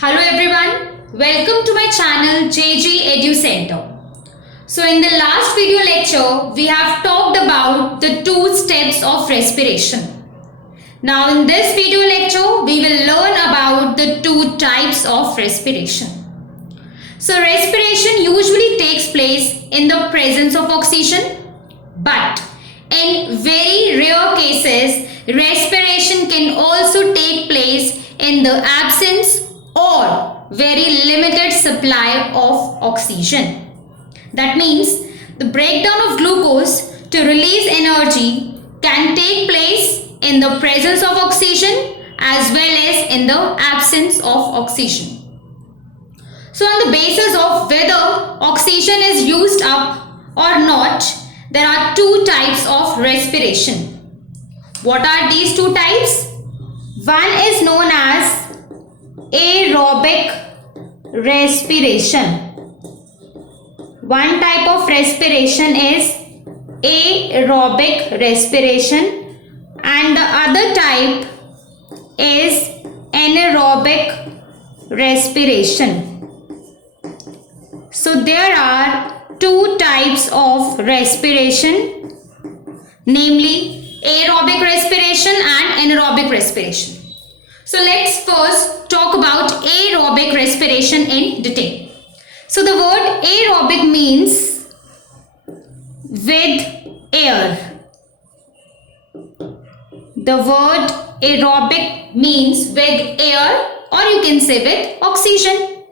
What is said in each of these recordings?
Hello everyone, welcome to my channel JG Edu Center. So in the last video lecture, we have talked about the two steps of respiration. Now in this video lecture, we will learn about the two types of respiration. So respiration usually takes place in the presence of oxygen, but in very rare cases, respiration can also take place in the absence or very limited supply of oxygen. That means the breakdown of glucose to release energy can take place in the presence of oxygen as well as in the absence of oxygen. So on the basis of whether oxygen is used up or not, there are two types of respiration. What are these two types? One is known as aerobic respiration. One type of respiration is aerobic respiration and the other type is anaerobic respiration. So there are two types of respiration, namely aerobic respiration and anaerobic respiration. So let's first talk about aerobic respiration in detail. So the word aerobic means with air. The word aerobic means with air, or you can say with oxygen.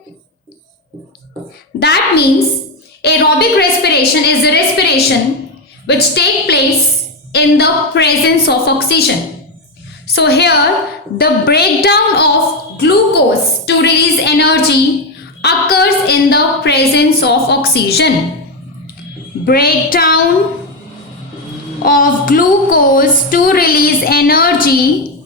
That means aerobic respiration is the respiration which takes place in the presence of oxygen. So here the breakdown of glucose to release energy occurs in the presence of oxygen. Breakdown of glucose to release energy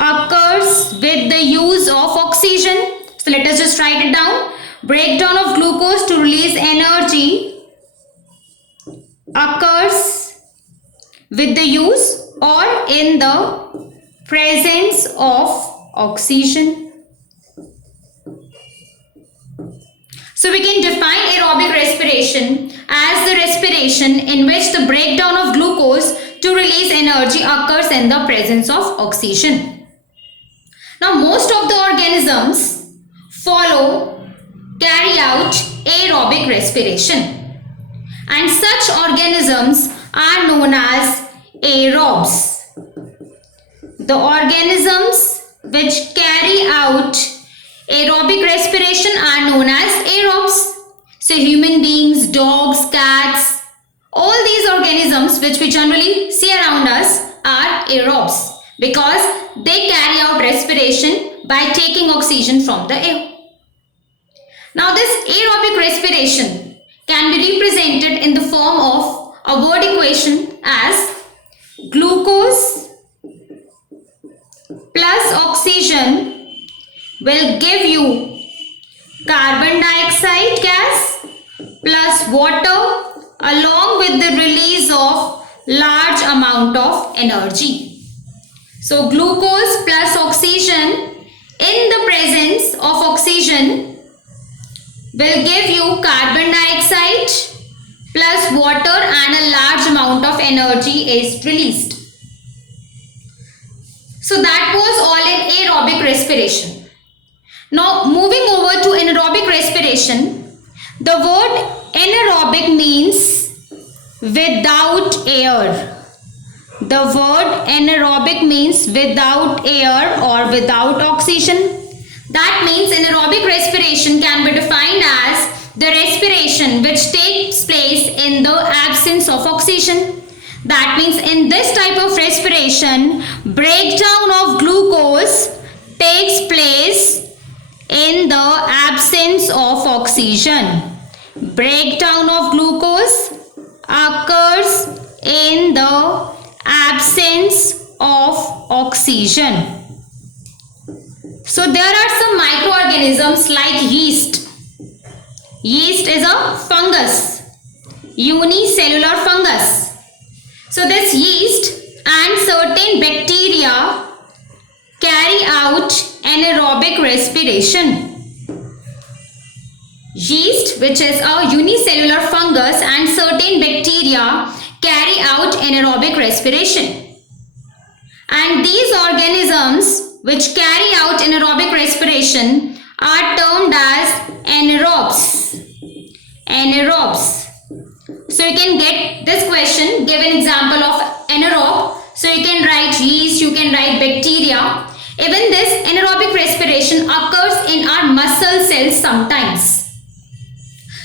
occurs with the use of oxygen. So let us just write it down. Breakdown of glucose to release energy occurs with the use or in the presence of oxygen. So we can define aerobic respiration as the respiration in which the breakdown of glucose to release energy occurs in the presence of oxygen. Now most of the organisms carry out aerobic respiration, and such organisms are known as aerobes. The organisms which carry out aerobic respiration are known as aerobes. So human beings, dogs, cats, all these organisms which we generally see around us are aerobes because they carry out respiration by taking oxygen from the air. Now this aerobic respiration can be represented in the form of a word equation as glucose plus oxygen will give you carbon dioxide gas plus water along with the release of large amount of energy. So glucose plus oxygen in the presence of oxygen will give you carbon dioxide plus water and a large amount of energy is released. So that was all in aerobic respiration. Now moving over to anaerobic respiration, the word anaerobic means without air. The word anaerobic means without air or without oxygen. That means anaerobic respiration can be defined as the respiration which takes place in the absence of oxygen. That means in this type of respiration, breakdown of glucose takes place in the absence of oxygen. Breakdown of glucose occurs in the absence of oxygen. So there are some microorganisms like yeast. Yeast is a fungus, unicellular fungus. So this yeast and certain bacteria anaerobic respiration. Yeast, which is a unicellular fungus, and certain bacteria carry out anaerobic respiration. And these organisms which carry out anaerobic respiration are termed as anaerobes. Anaerobes. So you can get this question, give an example of anaerobe. So you can write yeast, you can write bacteria. Even this anaerobic respiration occurs in our muscle cells sometimes.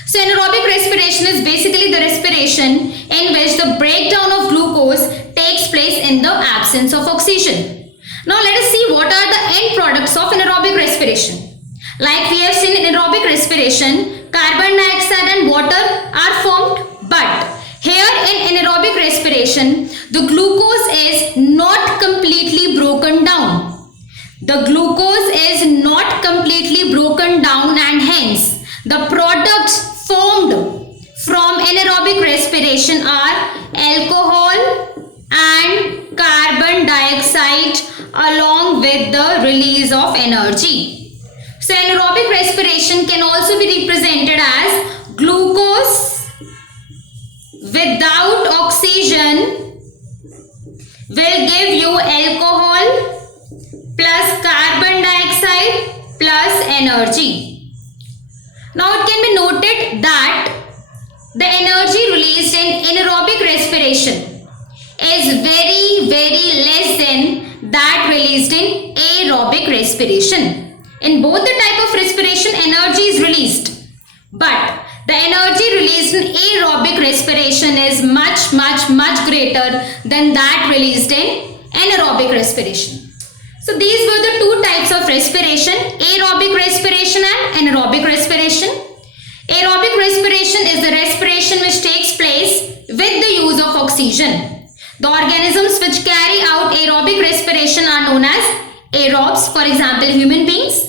So anaerobic respiration is basically the respiration in which the breakdown of glucose takes place in the absence of oxygen. Now let us see what are the end products of anaerobic respiration. Like we have seen in aerobic respiration, carbon dioxide and water are formed, but here in anaerobic respiration, the glucose is not completely broken down. The glucose is not completely broken down, and hence the products formed from anaerobic respiration are alcohol and carbon dioxide along with the release of energy. So anaerobic respiration can also be represented as glucose without oxygen will give you alcohol plus carbon dioxide plus energy. Now it can be noted that the energy released in anaerobic respiration is very less than that released in aerobic respiration. In both the type of respiration, energy is released, but the energy released in aerobic respiration is much greater than that released in anaerobic respiration. So these were the two types of respiration, aerobic respiration and anaerobic respiration. Aerobic respiration is the respiration which takes place with the use of oxygen. The organisms which carry out aerobic respiration are known as aerobes, for example human beings.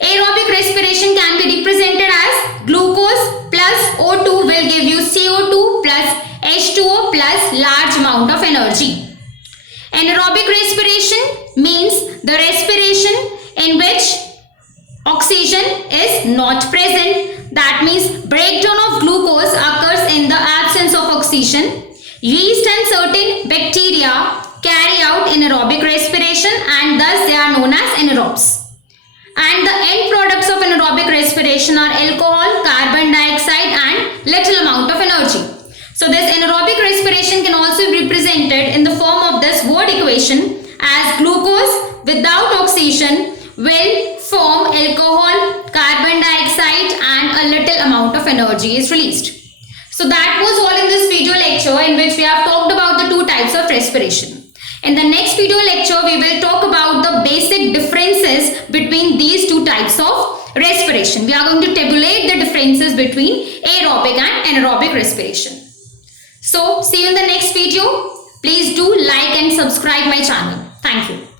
Aerobic respiration can be represented as glucose plus O2 will give you CO2 plus H2O plus large amount of energy. Anaerobic respiration means the respiration in which oxygen is not present. That means breakdown of glucose occurs in the absence of oxygen. Yeast and certain bacteria carry out anaerobic respiration, and thus they are known as anaerobes. And the end products of anaerobic respiration are alcohol, carbon dioxide and little amount of energy. So this anaerobic respiration can also be represented in the form of this word equation as glucose without oxygen will form alcohol, carbon dioxide and a little amount of energy is released. So that was all in this video lecture in which we have talked about the two types of respiration. In the next video lecture, we will talk about the basic differences between these two types of respiration. We are going to tabulate the differences between aerobic and anaerobic respiration. So, see you in the next video. Please do like and subscribe my channel. Thank you.